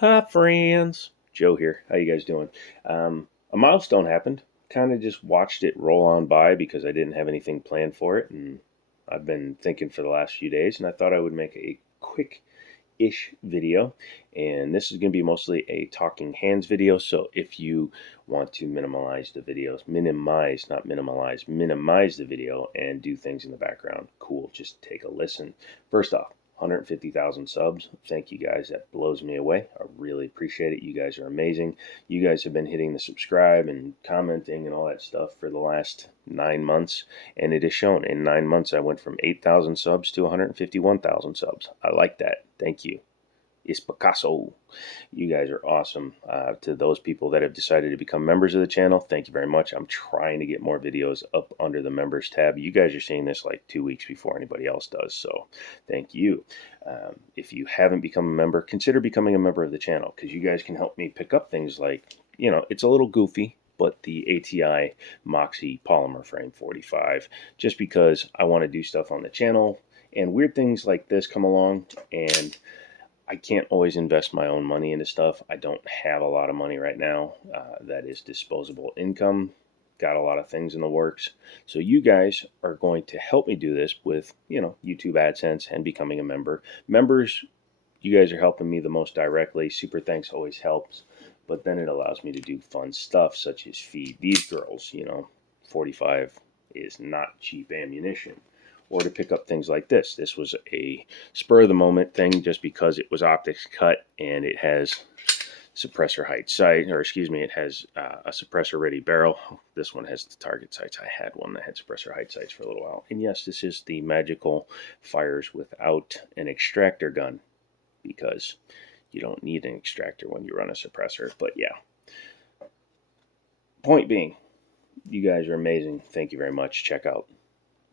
Hi, friends. Joe here. How you guys doing? A milestone happened. Kind of just watched it roll on by because I didn't have anything planned for it, and I've been thinking for the last few days, and I thought I would make a quick-ish video. And this is going to be mostly a talking hands video. So if you want to minimize the videos, minimize, not minimalize, minimize the video and do things in the background, cool. Just take a listen. First off, 150,000 subs. Thank you guys. That blows me away. I really appreciate it. You guys are amazing. You guys have been hitting the subscribe and commenting and all that stuff for the last 9 months, and it is shown. In 9 months, I went from 8,000 subs to 151,000 subs. I like that. Thank you. It's Picasso. You guys are awesome. To those people that have decided to become members of the channel, thank you very much. I'm trying to get more videos up under the members tab. You guys are seeing this like 2 weeks before anybody else does, so thank you. If you haven't become a member, consider becoming a member of the channel because you guys can help me pick up things like, it's a little goofy, but the ATI Moxie Polymer Frame 45, just because I want to do stuff on the channel and weird things like this come along, and I can't always invest my own money into stuff. I don't have a lot of money right now. That is disposable income. Got a lot of things in the works. So you guys are going to help me do this with, YouTube AdSense and becoming a member. Members, you guys are helping me the most directly. Super thanks always helps. But then it allows me to do fun stuff such as feed these girls. 45 is not cheap ammunition, or to pick up things like this. This was a spur of the moment thing just because it was optics cut and it has suppressor height sight, or excuse me, it has a suppressor ready barrel. This one has the target sights. I had one that had suppressor height sights for a little while. And yes, this is the magical fires without an extractor gun because you don't need an extractor when you run a suppressor. But yeah, point being, you guys are amazing. Thank you very much. Check out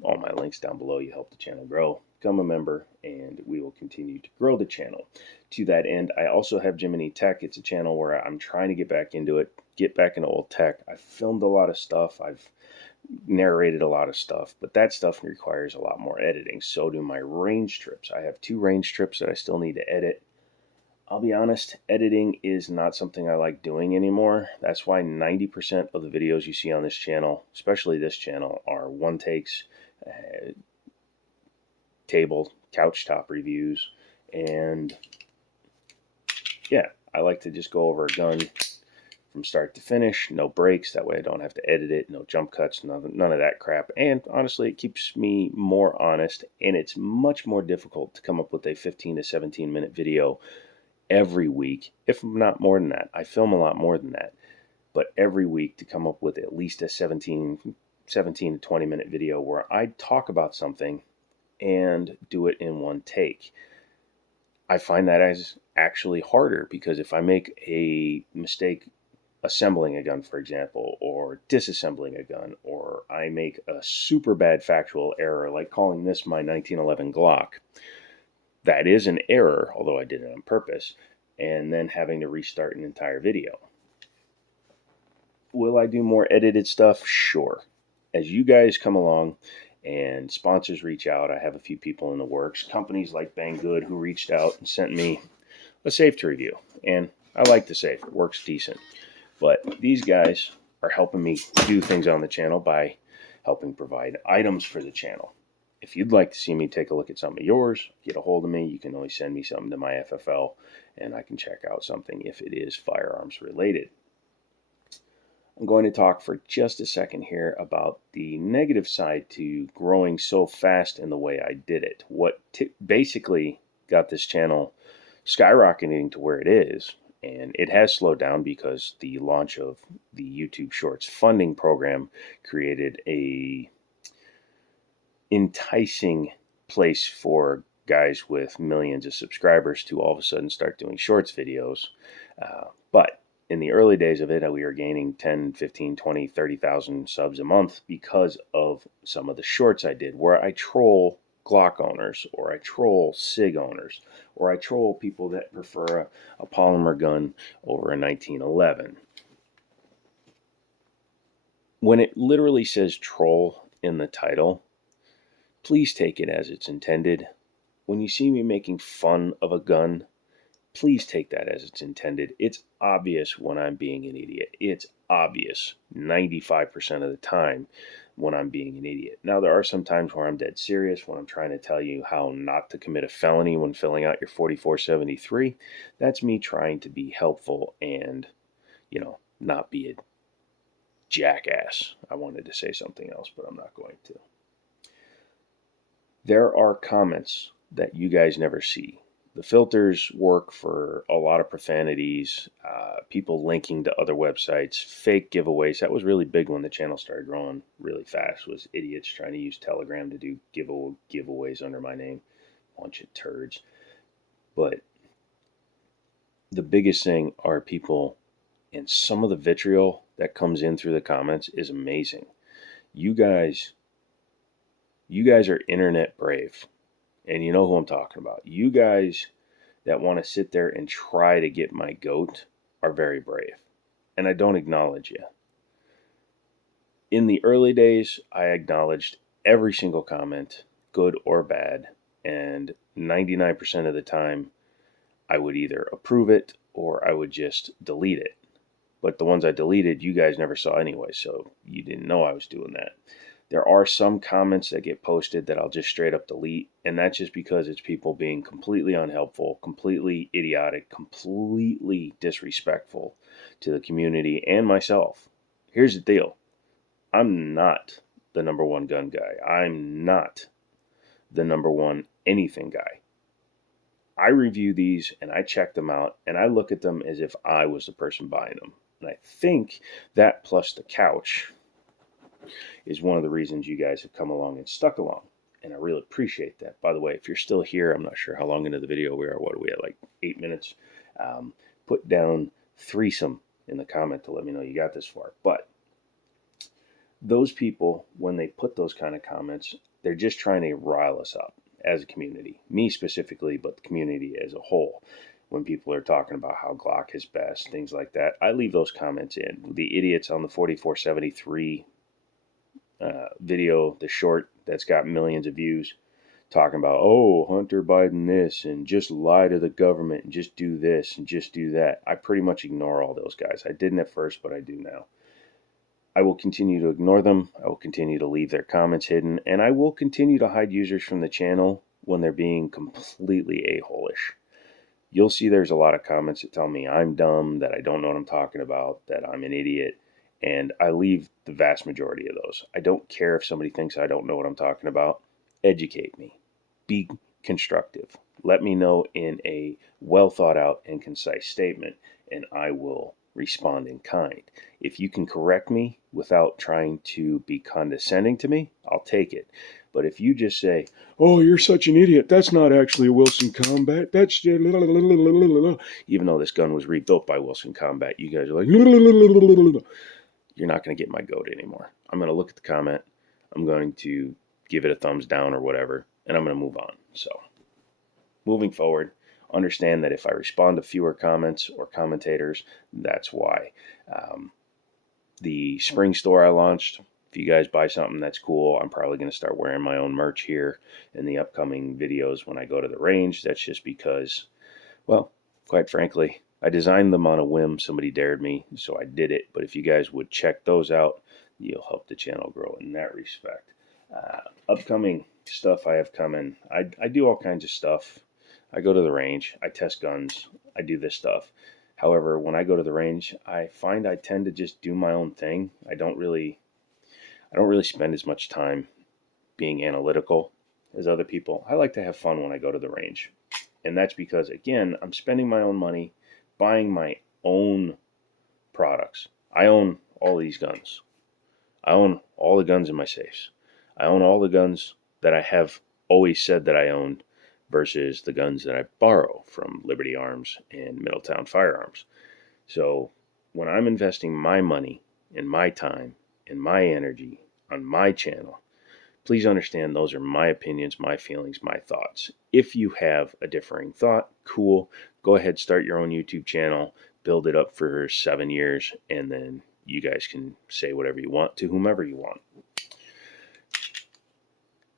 all my links down below. You help the channel grow. Become a member and we will continue to grow the channel. To that end, I also have Jiminy Tech. It's a channel where I'm trying to get back into it, get back into old tech. I've filmed a lot of stuff. I've narrated a lot of stuff, but that stuff requires a lot more editing. So do my range trips. I have 2 range trips that I still need to edit. I'll be honest, editing is not something I like doing anymore. That's why 90% of the videos you see on this channel, especially this channel, are one takes, table, couch top reviews, and yeah, I like to just go over a gun from start to finish, no breaks. That way I don't have to edit it, no jump cuts, none of that crap. And honestly, it keeps me more honest, and it's much more difficult to come up with a 15 to 17 minute video every week, if not more than that. I film a lot more than that, but every week to come up with at least a 17 to 20 minute video where I talk about something and do it in one take. I find that as actually harder because if I make a mistake assembling a gun, for example, or disassembling a gun, or I make a super bad factual error like calling this my 1911 Glock, that is an error, although I did it on purpose, and then having to restart an entire video. Will I do more edited stuff? Sure. As you guys come along and sponsors reach out, I have a few people in the works, companies like Banggood who reached out and sent me a safe to review. And I like the safe, it works decent. But these guys are helping me do things on the channel by helping provide items for the channel. If you'd like to see me take a look at some of yours, get a hold of me. You can always send me something to my FFL and I can check out something if it is firearms related. I'm going to talk for just a second here about the negative side to growing so fast in the way I did it. What basically got this channel skyrocketing to where it is, and it has slowed down because the launch of the YouTube Shorts funding program created a enticing place for guys with millions of subscribers to all of a sudden start doing shorts videos. But in the early days of it, we were gaining 10, 15, 20, 30,000 subs a month because of some of the shorts I did where I troll Glock owners, or I troll SIG owners, or I troll people that prefer a polymer gun over a 1911. When it literally says troll in the title, please take it as it's intended. When you see me making fun of a gun, please take that as it's intended. It's obvious when I'm being an idiot. It's obvious 95% of the time when I'm being an idiot. Now, there are some times where I'm dead serious when I'm trying to tell you how not to commit a felony when filling out your 4473. That's me trying to be helpful and, not be a jackass. I wanted to say something else, but I'm not going to. There are comments that you guys never see. The filters work for a lot of profanities, people linking to other websites, fake giveaways. That was really big when the channel started growing really fast, was idiots trying to use Telegram to do giveaways under my name. Bunch of turds. But the biggest thing are people, and some of the vitriol that comes in through the comments is amazing. You guys are internet brave. And you know who I'm talking about. You guys that want to sit there and try to get my goat are very brave. And I don't acknowledge you. In the early days, I acknowledged every single comment, good or bad. And 99% of the time, I would either approve it or I would just delete it. But the ones I deleted, you guys never saw anyway, so you didn't know I was doing that. There are some comments that get posted that I'll just straight up delete, and that's just because it's people being completely unhelpful, completely idiotic, completely disrespectful to the community and myself. Here's the deal. I'm not the number one gun guy. I'm not the number one anything guy. I review these and I check them out and I look at them as if I was the person buying them. And I think that plus the couch is one of the reasons you guys have come along and stuck along. And I really appreciate that. By the way, if you're still here, I'm not sure how long into the video we are. What are we at, like 8 minutes? Put down threesome in the comment to let me know you got this far. But those people, when they put those kind of comments, they're just trying to rile us up as a community. Me specifically, but the community as a whole. When people are talking about how Glock is best, things like that, I leave those comments in. The idiots on the 4473 video, the short that's got millions of views, talking about, oh, Hunter Biden this, and just lie to the government, and just do this, and just do that. I pretty much ignore all those guys. I didn't at first, but I do now. I will continue to ignore them. I will continue to leave their comments hidden, and I will continue to hide users from the channel when they're being completely a-hole-ish. You'll see there's a lot of comments that tell me I'm dumb, that I don't know what I'm talking about, that I'm an idiot. And I leave the vast majority of those. I don't care if somebody thinks I don't know what I'm talking about. Educate me. Be constructive. Let me know in a well thought out and concise statement, and I will respond in kind. If you can correct me without trying to be condescending to me, I'll take it. But if you just say, oh, you're such an idiot, that's not actually a Wilson Combat, that's just, even though this gun was rebuilt by Wilson Combat, you guys are like, you're not going to get my goat anymore. I'm going to look at the comment. I'm going to give it a thumbs down or whatever, and I'm going to move on. So, moving forward, understand that if I respond to fewer comments or commentators, that's why. The spring store I launched, if you guys buy something, that's cool. I'm probably going to start wearing my own merch here in the upcoming videos when I go to the range. That's just because, well, quite frankly, I designed them on a whim. Somebody dared me, so I did it. But if you guys would check those out, you'll help the channel grow in that respect. Upcoming stuff I have coming. I do all kinds of stuff. I go to the range. I test guns. I do this stuff. However, when I go to the range, I find I tend to just do my own thing. I don't really spend as much time being analytical as other people. I like to have fun when I go to the range. And that's because, again, I'm spending my own money, buying my own products. I own all these guns. I own all the guns in my safes. I own all the guns that I have always said that I owned versus the guns that I borrow from Liberty Arms and Middletown Firearms. So when I'm investing my money and my time and my energy on my channel, please understand those are my opinions, my feelings, my thoughts. If you have a differing thought, cool. Go ahead, start your own YouTube channel, build it up for 7 years, and then you guys can say whatever you want to whomever you want.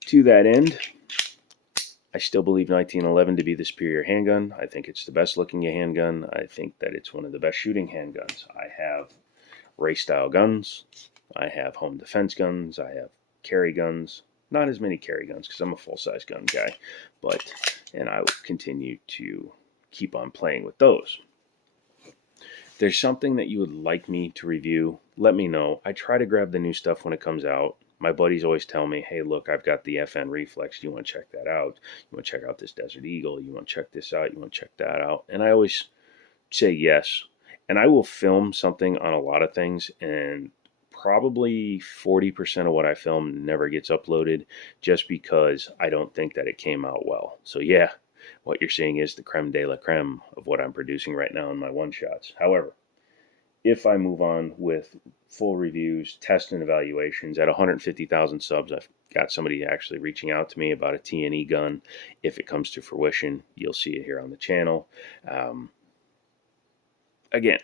To that end, I still believe 1911 to be the superior handgun. I think it's the best looking handgun. I think that it's one of the best shooting handguns. I have race style guns. I have home defense guns. I have carry guns. Not as many carry guns because I'm a full size gun guy, and I will continue to keep on playing with those. If there's something that you would like me to review, let me know. I try to grab the new stuff when it comes out. My buddies always tell me, hey, look, I've got the FN Reflex. You want to check that out? You want to check out this Desert Eagle? You want to check this out? You want to check that out? And I always say yes. And I will film something on a lot of things, and probably 40% of what I film never gets uploaded just because I don't think that it came out well. So yeah, what you're seeing is the creme de la creme of what I'm producing right now in my one-shots. However, if I move on with full reviews, tests, and evaluations at 150,000 subs, I've got somebody actually reaching out to me about a T&E gun. If it comes to fruition, you'll see it here on the channel. Again,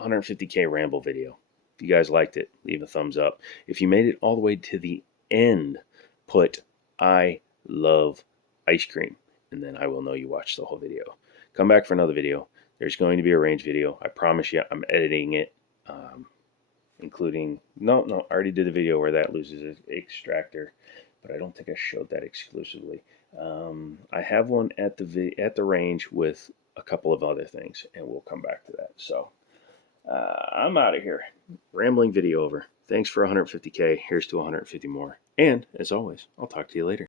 150K ramble video. If you guys liked it, leave a thumbs up. If you made it all the way to the end, put I love ice cream, and then I will know you watched the whole video. Come back for another video. There's going to be a range video. I promise you, I'm editing it, including, no, I already did a video where that loses its extractor, but I don't think I showed that exclusively. I have one at the range with a couple of other things, and we'll come back to that. So I'm out of here. Rambling video over. Thanks for 150K. Here's to 150 more. And as always, I'll talk to you later.